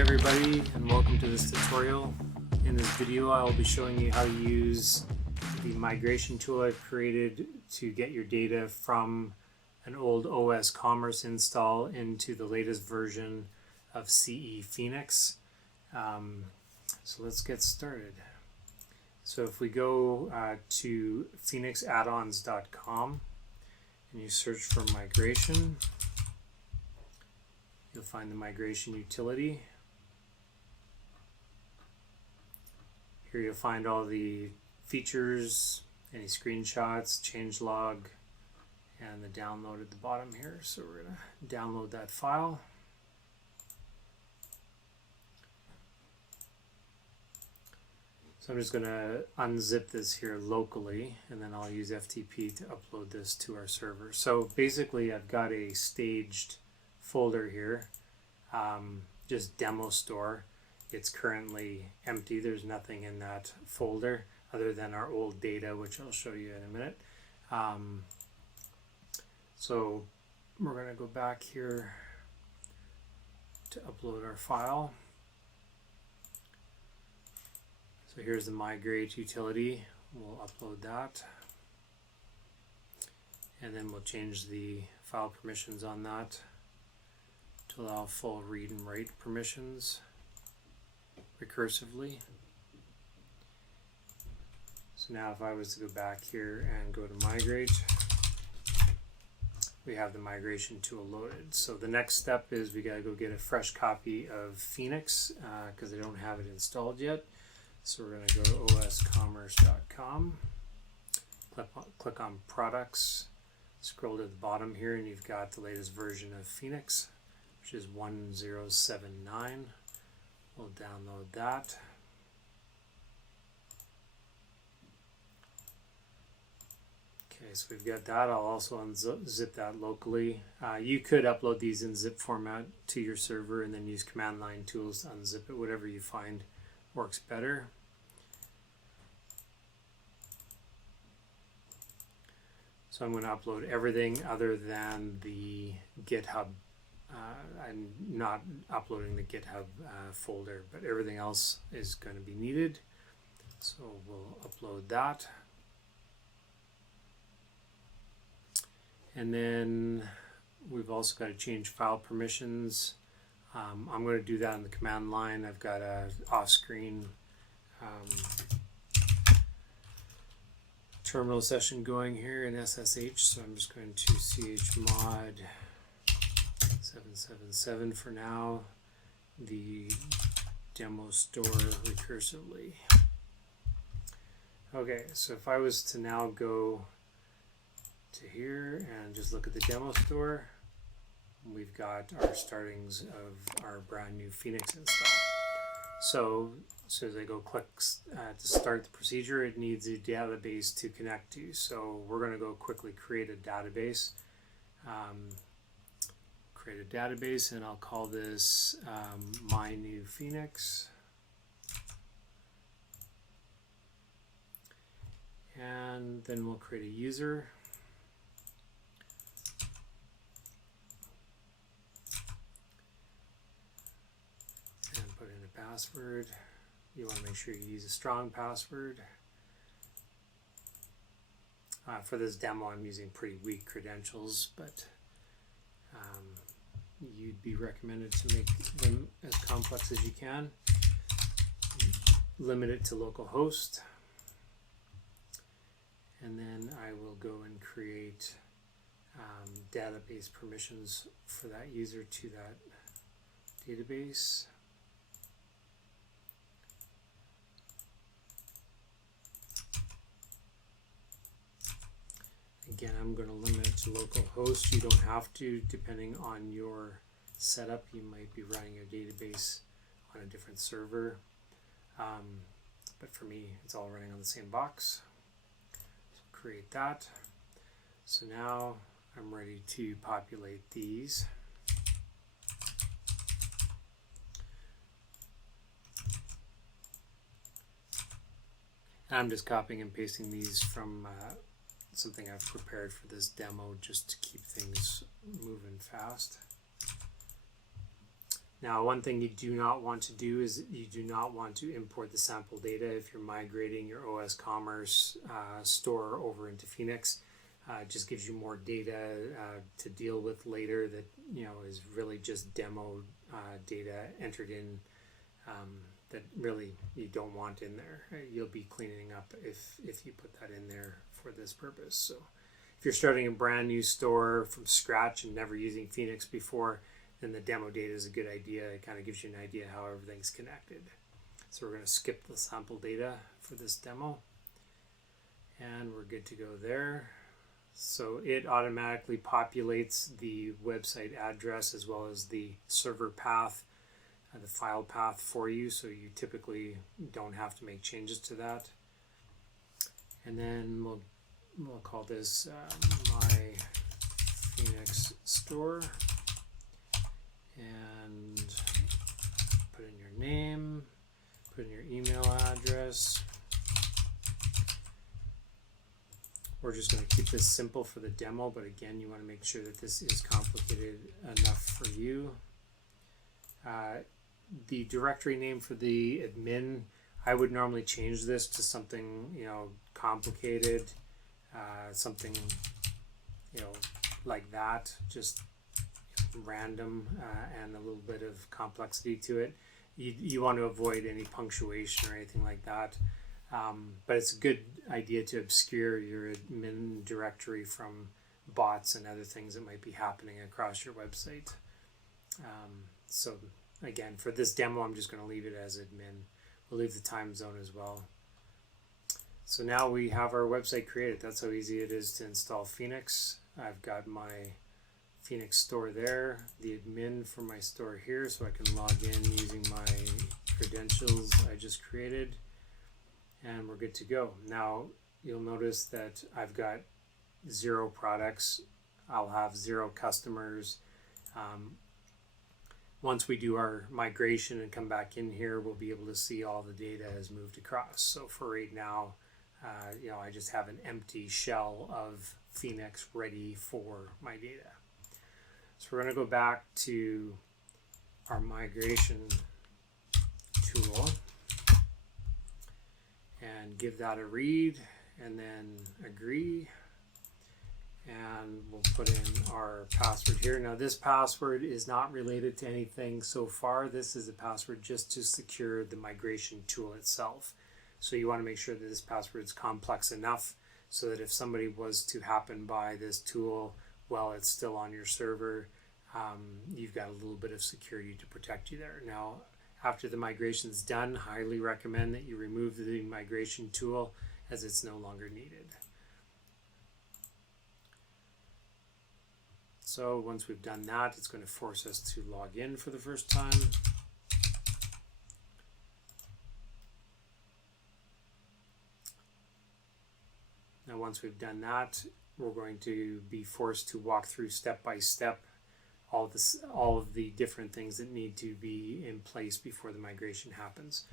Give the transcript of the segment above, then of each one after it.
everybody, and welcome to this tutorial. In this video I will be showing you how to use the migration tool I've created to get your data from an old OS Commerce install into the latest version of CE Phoenix. So let's get started. So if we go to phoenixaddons.com and you search for migration, you'll find the migration utility. Here you'll find all the features, any screenshots, changelog, and the download at the bottom here. So we're going to download that file. So I'm just going to unzip this here locally, and then I'll use FTP to upload this to our server. So basically I've got a staged folder here, just demo store. It's currently empty. There's nothing in that folder other than our old data, which I'll show you in a minute. So we're going to go back here to upload our file. So here's the Migrate utility. We'll upload that, and then we'll change the file permissions on that to allow full read and write permissions recursively. So now if I was to go back here and go to Migrate, we have the migration tool loaded. So the next step is we got to go get a fresh copy of Phoenix because I don't have it installed yet. So we're going to go to oscommerce.com, click on products, scroll to the bottom here, and you've got the latest version of Phoenix, which is 1079. We'll download that. Okay, so we've got that. I'll also unzip that locally. You could upload these in zip format to your server and then use command line tools to unzip it, whatever you find works better. So I'm going to upload everything other than the GitHub. I'm not uploading the GitHub folder, but everything else is going to be needed. So we'll upload that. And then we've also got to change file permissions. I'm going to do that in the command line. I've got a off-screen terminal session going here in SSH, so I'm just going to chmod 777 for now, the demo store recursively. Okay, so if I was to now go to here and just look at the demo store, we've got our startings of our brand new Phoenix install. So as I go click to start the procedure, it needs a database to connect to. So we're going to go quickly create a database. And I'll call this my new Phoenix. And then we'll create a user. And put in a password. You want to make sure you use a strong password. For this demo, I'm using pretty weak credentials, but you'd be recommended to make them as complex as you can. Limit it to localhost. And then I will go and create database permissions for that user to that database. Again, I'm going to limit it to localhost. You don't have to, depending on your setup. You might be running your database on a different server. But for me, it's all running on the same box. So create that. So now I'm ready to populate these. And I'm just copying and pasting these from something I've prepared for this demo just to keep things moving fast. Now, one thing you do not want to do is you do not want to import the sample data if you're migrating your OS Commerce store over into Phoenix. It just gives you more data to deal with later that is really just demo data entered in that really you don't want in there. You'll be cleaning up if you put that in there for this purpose. So if you're starting a brand new store from scratch and never using Phoenix before, then the demo data is a good idea. It kind of gives you an idea how everything's connected. So we're going to skip the sample data for this demo, and we're good to go there. So it automatically populates the website address as well as the server path, the file path for you, so you typically don't have to make changes to that. And then we'll call this my Phoenix store, and put in your name, put in your email address. We're just going to keep this simple for the demo, but again, you want to make sure that this is complicated enough for you. The directory name for the admin, I would normally change this to something complicated, something like that, just random and a little bit of complexity to it. You want to avoid any punctuation or anything like that, but it's a good idea to obscure your admin directory from bots and other things that might be happening across your website. So again, for this demo, I'm just going to leave it as admin. We'll leave the time zone as well. So now we have our website created. That's how easy it is to install Phoenix. I've got my Phoenix store there, the admin for my store here, so I can log in using my credentials I just created, and we're good to go. Now you'll notice that I've got 0 products. I'll have 0 customers. Once we do our migration and come back in here, we'll be able to see all the data has moved across. So for right now, I just have an empty shell of Phoenix ready for my data. So we're going to go back to our migration tool and give that a read, and then agree, and we'll put in our password here. Now this password is not related to anything so far. This is a password just to secure the migration tool itself. So you want to make sure that this password is complex enough so that if somebody was to happen by this tool while it's still on your server, you've got a little bit of security to protect you there. Now, after the migration is done, highly recommend that you remove the migration tool as it's no longer needed. So once we've done that, it's going to force us to log in for the first time. Now once we've done that, we're going to be forced to walk through step by step all of the different things that need to be in place before the migration happens.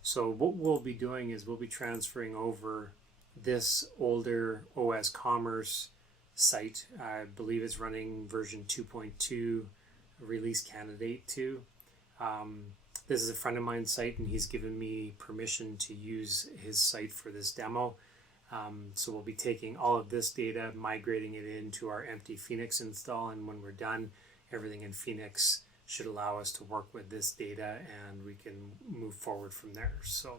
So what we'll be doing is we'll be transferring over this older OS Commerce site. I believe it's running version 2.2 release candidate 2. This is a friend of mine's site, and he's given me permission to use his site for this demo. So we'll be taking all of this data, migrating it into our empty Phoenix install, and when we're done, everything in Phoenix should allow us to work with this data, and we can move forward from there. So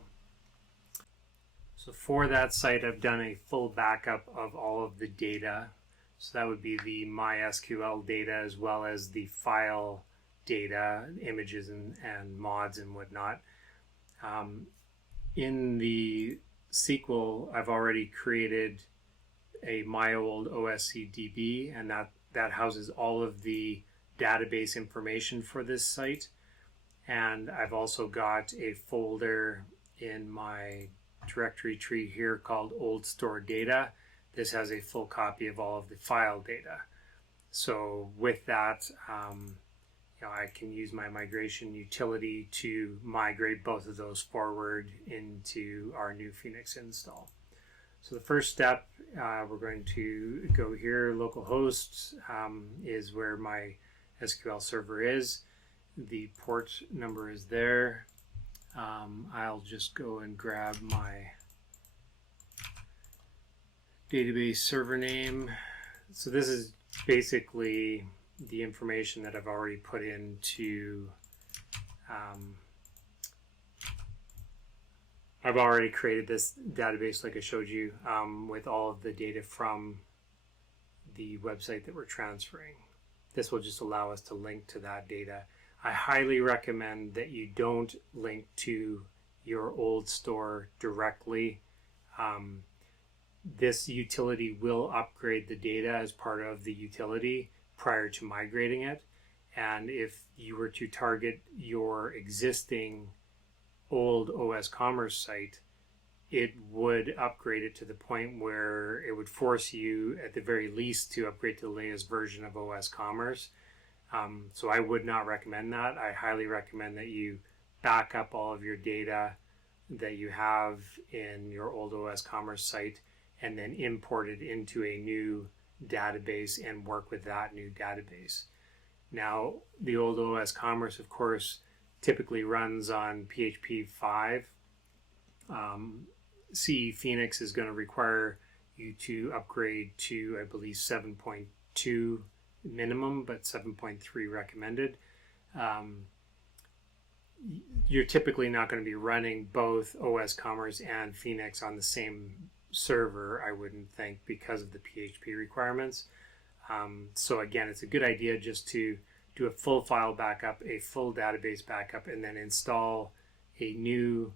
for that site, I've done a full backup of all of the data. So that would be the MySQL data as well as the file data, images and mods and whatnot. In the SQL, I've already created a my old OSC DB, and that houses all of the database information for this site. And I've also got a folder in my directory tree here called old store data. This has a full copy of all of the file data. So with that, I can use my migration utility to migrate both of those forward into our new Phoenix install. So the first step, we're going to go here. Localhost is where my SQL Server is. the port number is there. I'll just go and grab my database server name. So this is basically the information that I've already put into I've already created this database like I showed you with all of the data from the website that we're transferring. This will just allow us to link to that data. I highly recommend that you don't link to your old store directly. This utility will upgrade the data as part of the utility prior to migrating it. And if you were to target your existing old OS Commerce site, it would upgrade it to the point where it would force you at the very least to upgrade to the latest version of OS Commerce. So I would not recommend that. I highly recommend that you back up all of your data that you have in your old OS Commerce site and then import it into a new database and work with that new database. Now, the old OS Commerce, of course, typically runs on PHP 5. CE Phoenix is going to require you to upgrade to, I believe, 7.2 minimum, but 7.3 recommended. You're typically not going to be running both OS Commerce and Phoenix on the same server, I wouldn't think, because of the PHP requirements. So again, it's a good idea just to do a full file backup, a full database backup, and then install a new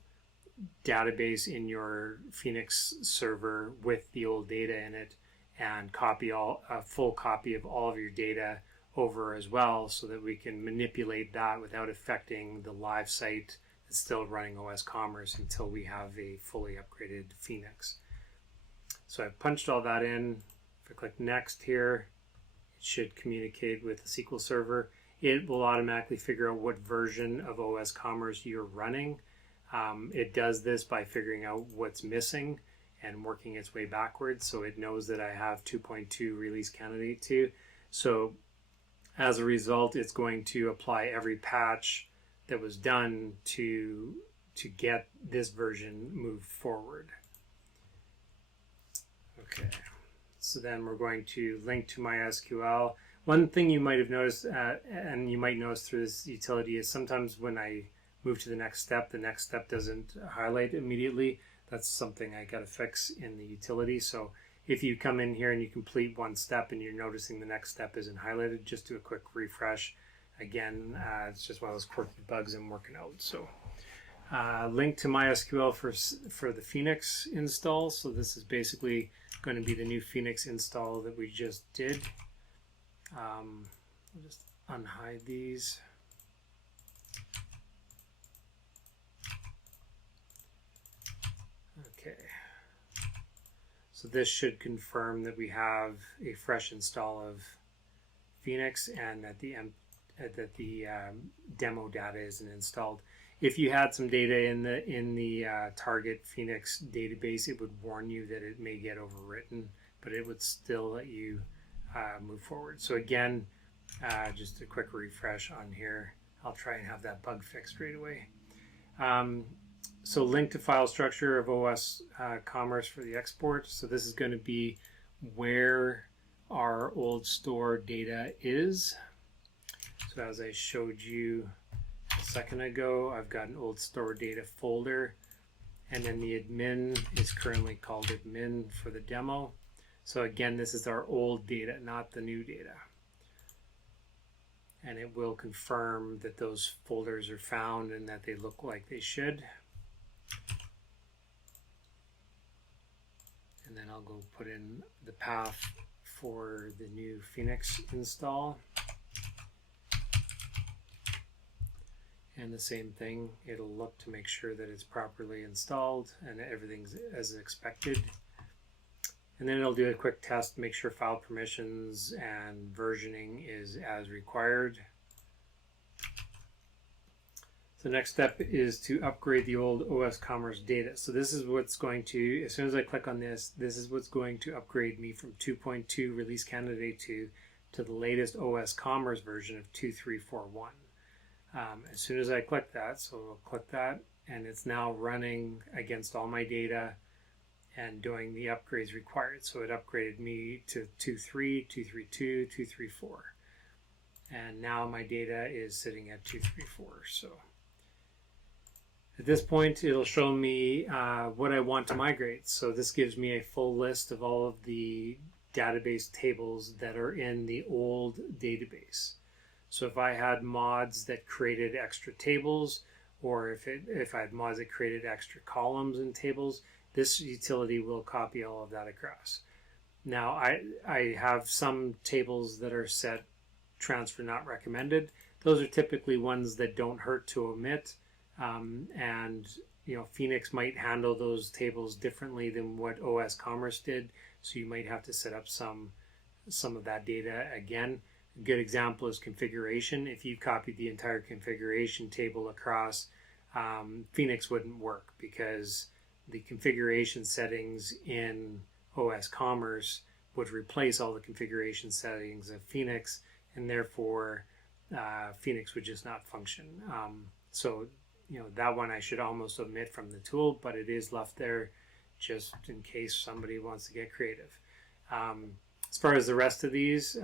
database in your Phoenix server with the old data in it, and copy a full copy of all of your data over as well, so that we can manipulate that without affecting the live site that's still running OS Commerce until we have a fully upgraded Phoenix. So I've punched all that in. If I click next here, it should communicate with the SQL Server. It will automatically figure out what version of OS Commerce you're running. It does this by figuring out what's missing and working its way backwards. So it knows that I have 2.2 release candidate 2. So as a result, it's going to apply every patch that was done to get this version moved forward. Okay, so then we're going to link to MySQL. One thing you might have noticed, and you might notice through this utility, is sometimes when I move to the next step doesn't highlight immediately. That's something I got to fix in the utility. So if you come in here and you complete one step and you're noticing the next step isn't highlighted, just do a quick refresh. Again, it's just one of those quirky bugs I'm working out. So link to MySQL for the Phoenix install. So this is basically going to be the new Phoenix install that we just did. I'll just unhide these. Okay, so this should confirm that we have a fresh install of Phoenix and that the demo data isn't installed. If you had some data in the target Phoenix database, it would warn you that it may get overwritten, but it would still let you move forward. So again, just a quick refresh on here. I'll try and have that bug fixed right away. So link to file structure of OS Commerce for the export. So this is going to be where our old store data is. So as I showed you a second ago, I've got an old store data folder, and then the admin is currently called admin for the demo. So again, this is our old data, not the new data. And it will confirm that those folders are found and that they look like they should. And then I'll go put in the path for the new Phoenix install. And the same thing, it'll look to make sure that it's properly installed and everything's as expected. And then it'll do a quick test, make sure file permissions and versioning is as required. The next step is to upgrade the old OS Commerce data. So this is what's going to, as soon as I click on this, this is what's going to upgrade me from 2.2 release candidate 2 to the latest OS Commerce version of 2.3.4.1. As soon as I click that, so we'll click that, and it's now running against all my data and doing the upgrades required. So it upgraded me to 2.3, 2.3.2, 2.3.4. And now my data is sitting at 2.3.4. So at this point, it'll show me what I want to migrate. So this gives me a full list of all of the database tables that are in the old database. So if I had mods that created extra tables, or if I had mods that created extra columns and tables, this utility will copy all of that across. Now I have some tables that are set transfer not recommended. Those are typically ones that don't hurt to omit, and Phoenix might handle those tables differently than what OS Commerce did. So you might have to set up some of that data again. A good example is configuration. If you copied the entire configuration table across, Phoenix wouldn't work because the configuration settings in OS Commerce would replace all the configuration settings of Phoenix, and therefore Phoenix would just not function. So that one I should almost omit from the tool, but it is left there just in case somebody wants to get creative. As far as the rest of these,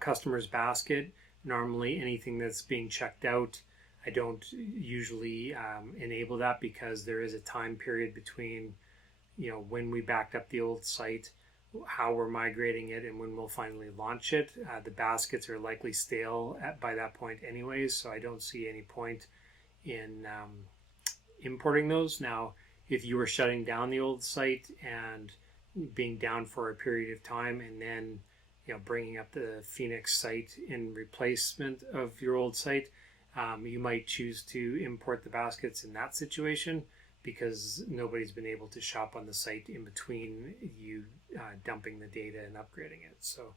customers basket, normally anything that's being checked out, I don't usually enable that because there is a time period between when we backed up the old site, how we're migrating it, and when we'll finally launch it. The baskets are likely stale by that point anyways, so I don't see any point in importing those. Now, if you were shutting down the old site and being down for a period of time and then bringing up the Phoenix site in replacement of your old site, you might choose to import the baskets in that situation because nobody's been able to shop on the site in between you dumping the data and upgrading it. So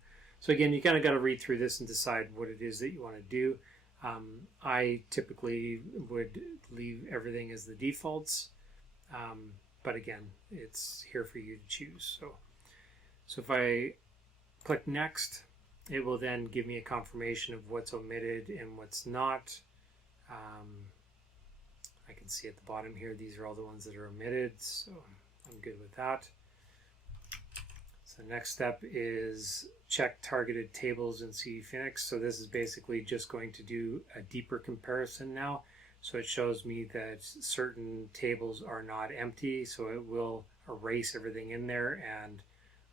again, you kind of got to read through this and decide what it is that you want to do. I typically would leave everything as the defaults, but again, it's here for you to choose. So if I click next, it will then give me a confirmation of what's omitted and what's not. I can see at the bottom here, these are all the ones that are omitted, so I'm good with that. So the next step is check targeted tables in CE Phoenix. So this is basically just going to do a deeper comparison now. So it shows me that certain tables are not empty, so it will erase everything in there and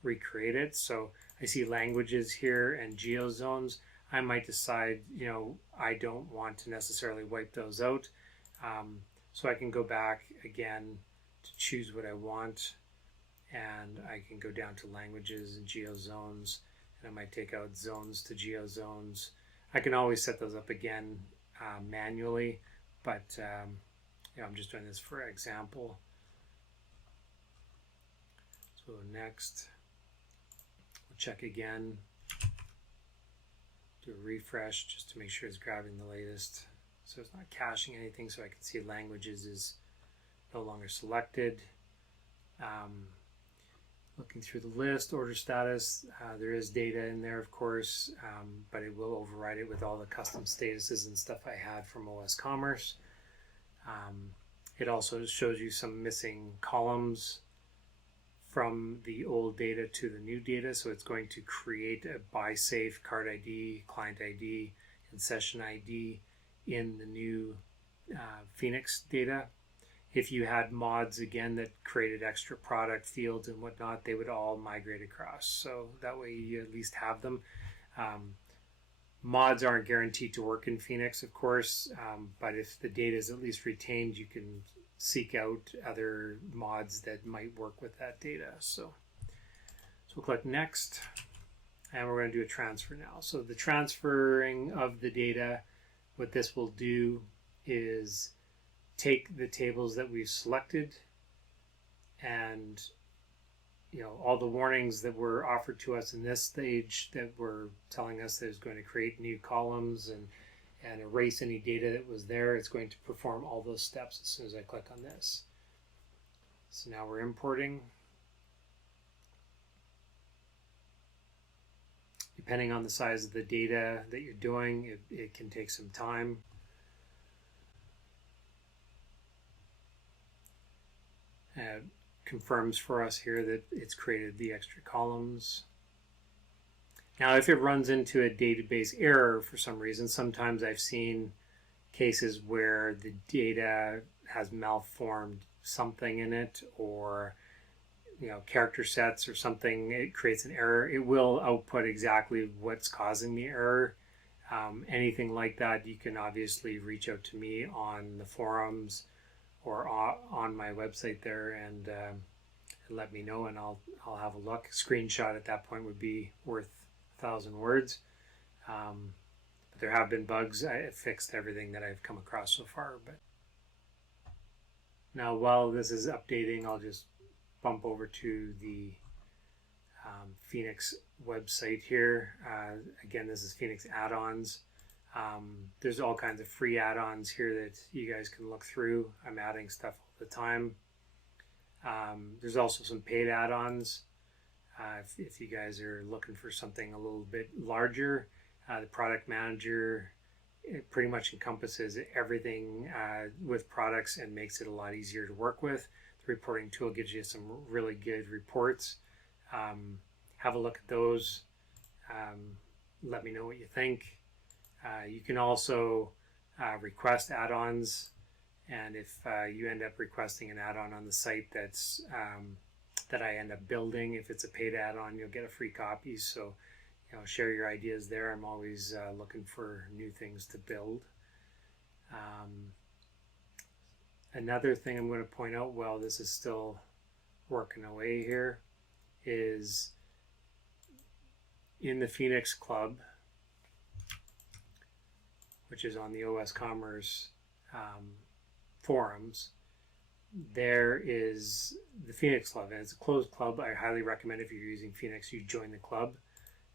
recreate it. So I see languages here and geozones. I might decide, I don't want to necessarily wipe those out. So I can go back again to choose what I want, and I can go down to languages and geozones, and I might take out zones to geozones. I can always set those up again manually, but I'm just doing this for example. So next, we'll check again, do a refresh just to make sure it's grabbing the latest. So it's not caching anything, so I can see languages is no longer selected. Looking through the list, order status, there is data in there, of course, but it will override it with all the custom statuses and stuff I had from OS Commerce. It also shows you some missing columns from the old data to the new data, so it's going to create a buy safe card ID, client ID, and session ID in the new Phoenix data. If you had mods again that created extra product fields and whatnot, they would all migrate across. So that way you at least have them. Mods aren't guaranteed to work in Phoenix, of course, but if the data is at least retained, you can seek out other mods that might work with that data. So we'll click next, and we're going to do a transfer now. So the transferring of the data, what this will do is take the tables that we've selected and all the warnings that were offered to us in this stage that were telling us that it's going to create new columns and erase any data that was there. It's going to perform all those steps as soon as I click on this. So now we're importing. Depending on the size of the data that you're doing, it can take some time. Confirms for us here that it's created the extra columns. Now, if it runs into a database error for some reason, sometimes I've seen cases where the data has malformed something in it, or character sets or something, it creates an error. It will output exactly what's causing the error. Anything like that, you can obviously reach out to me on the forums or on my website there, and let me know, and I'll have a look. Screenshot at that point would be worth 1,000 words. But there have been bugs. I fixed everything that I've come across so far. But now, while this is updating, I'll just bump over to the Phoenix website here. Again, this is Phoenix add-ons. There's all kinds of free add-ons here that you guys can look through. I'm adding stuff all the time. There's also some paid add-ons. If you guys are looking for something a little bit larger, the product manager, it pretty much encompasses everything with products and makes it a lot easier to work with. The reporting tool gives you some really good reports. Have a look at those. Let me know what you think. You can also request add-ons, and if you end up requesting an add-on on the site that's that I end up building, if it's a paid add-on, you'll get a free copy. So share your ideas there. I'm always looking for new things to build. Another thing I'm going to point out while this is still working away here is in the Phoenix Club, which is on the OS Commerce forums, there is the Phoenix Club, and it's a closed club. I highly recommend, if you're using Phoenix, you join the club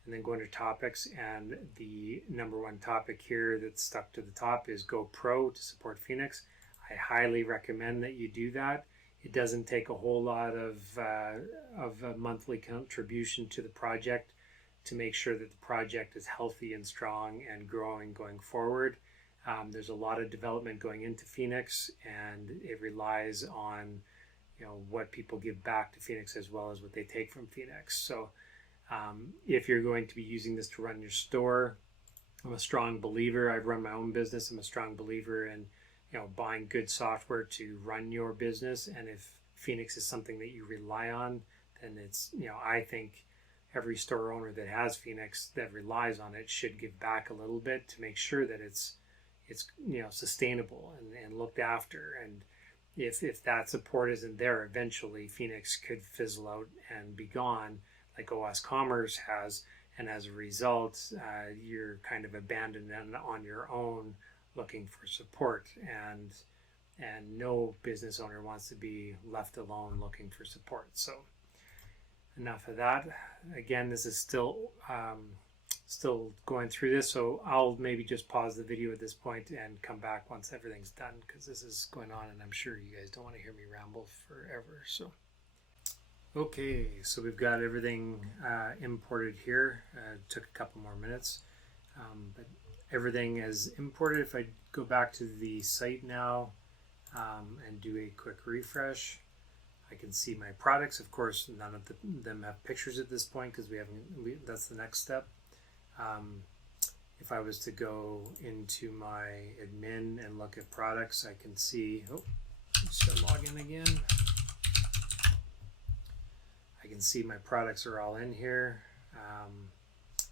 and then go into topics, and the #1 topic here that's stuck to the top is Go Pro to support Phoenix. I highly recommend that you do that. It doesn't take a whole lot of a monthly contribution to the project to make sure that the project is healthy and strong and growing going forward. There's a lot of development going into Phoenix, and it relies on what people give back to Phoenix as well as what they take from Phoenix. So if you're going to be using this to run your store, I'm a strong believer. I've run my own business. I'm a strong believer in buying good software to run your business. And if Phoenix is something that you rely on, then it's I think every store owner that has Phoenix that relies on it should give back a little bit to make sure that it's sustainable and looked after. And if that support isn't there, eventually Phoenix could fizzle out and be gone, like OS Commerce has, and as a result, you're kind of abandoned and on your own looking for support, and no business owner wants to be left alone looking for support. So enough of that. Again, this is still going through this, so I'll maybe just pause the video at this point and come back once everything's done, because this is going on and I'm sure you guys don't want to hear me ramble forever. So okay, so we've got everything imported here. It took a couple more minutes, but everything is imported. If I go back to the site now and do a quick refresh, I can see my products. Of course, none of them have pictures at this point because that's the next step. If I was to go into my admin and look at products, I can see, let's log in again. I can see my products are all in here.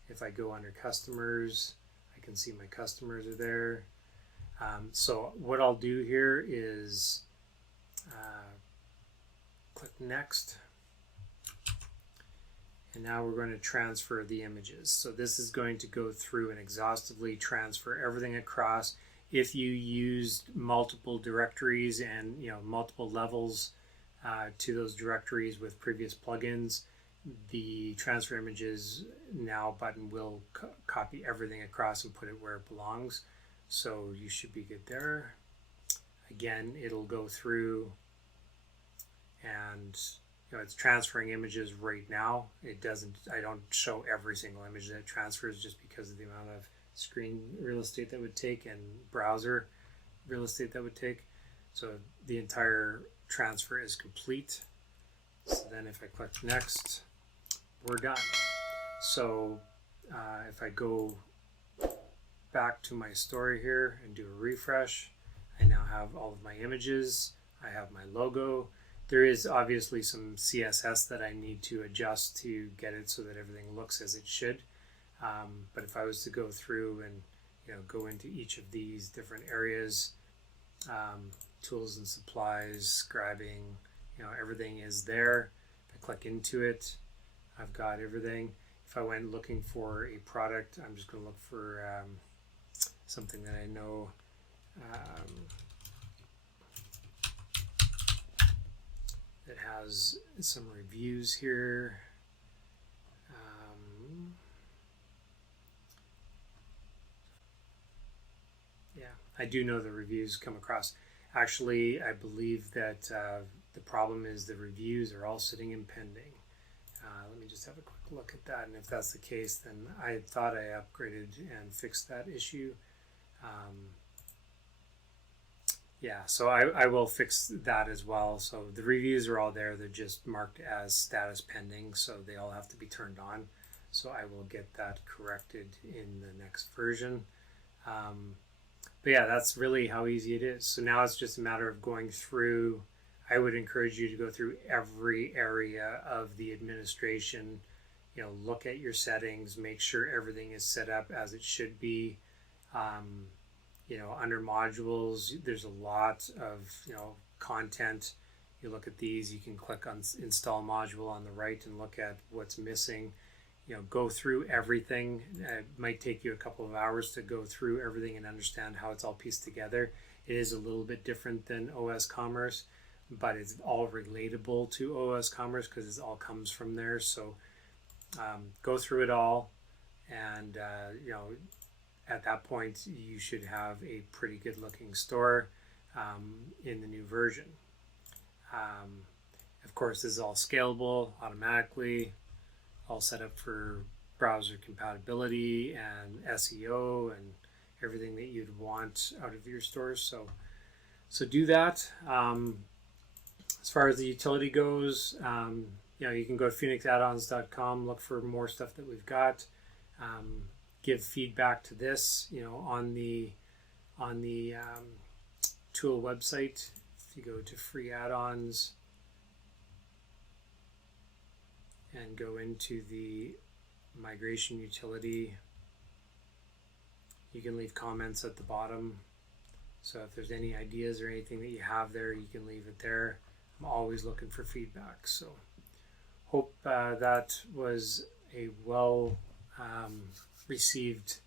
If I go under customers, I can see my customers are there. So what I'll do here is click next. And now we're going to transfer the images. So this is going to go through and exhaustively transfer everything across. If you used multiple directories and multiple levels to those directories with previous plugins, the transfer images now button will copy everything across and put it where it belongs. So you should be good there. Again, it'll go through and it's transferring images right now. I don't show every single image that it transfers just because of the amount of screen real estate that would take and browser real estate that would take. So the entire transfer is complete. So then if I click next, we're done. So if I go back to my story here and do a refresh, I now have all of my images. I have my logo. There is obviously some CSS that I need to adjust to get it so that everything looks as it should. But if I was to go through and go into each of these different areas, tools and supplies, scribing, everything is there. If I click into it, I've got everything. If I went looking for a product, I'm just going to look for something that I know. It has some reviews here. Yeah, I do know the reviews come across. Actually, I believe that the problem is the reviews are all sitting in pending. Let me just have a quick look at that, and if that's the case, then I thought I upgraded and fixed that issue. Yeah, so I will fix that as well. So the reviews are all there. They're just marked as status pending, so they all have to be turned on. So I will get that corrected in the next version. But yeah, that's really how easy it is. So now it's just a matter of going through. I would encourage you to go through every area of the administration, look at your settings, make sure everything is set up as it should be. Under modules, there's a lot of, content. You look at these, you can click on install module on the right and look at what's missing. Go through everything. It might take you a couple of hours to go through everything and understand how it's all pieced together. It is a little bit different than OS Commerce, but it's all relatable to OS Commerce because it all comes from there. So go through it all, and at that point you should have a pretty good looking store in the new version. Of course, this is all scalable automatically, all set up for browser compatibility and SEO and everything that you'd want out of your stores. So do that. As far as the utility goes, you can go to phoenixaddons.com, look for more stuff that we've got. Give feedback to this, on the tool website. If you go to free add-ons and go into the migration utility, you can leave comments at the bottom. So if there's any ideas or anything that you have there, you can leave it there. I'm always looking for feedback. So hope that was a well received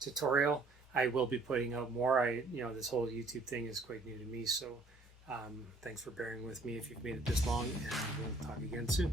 tutorial. I will be putting out more. This whole YouTube thing is quite new to me, so thanks for bearing with me if you've made it this long, and we'll talk again soon.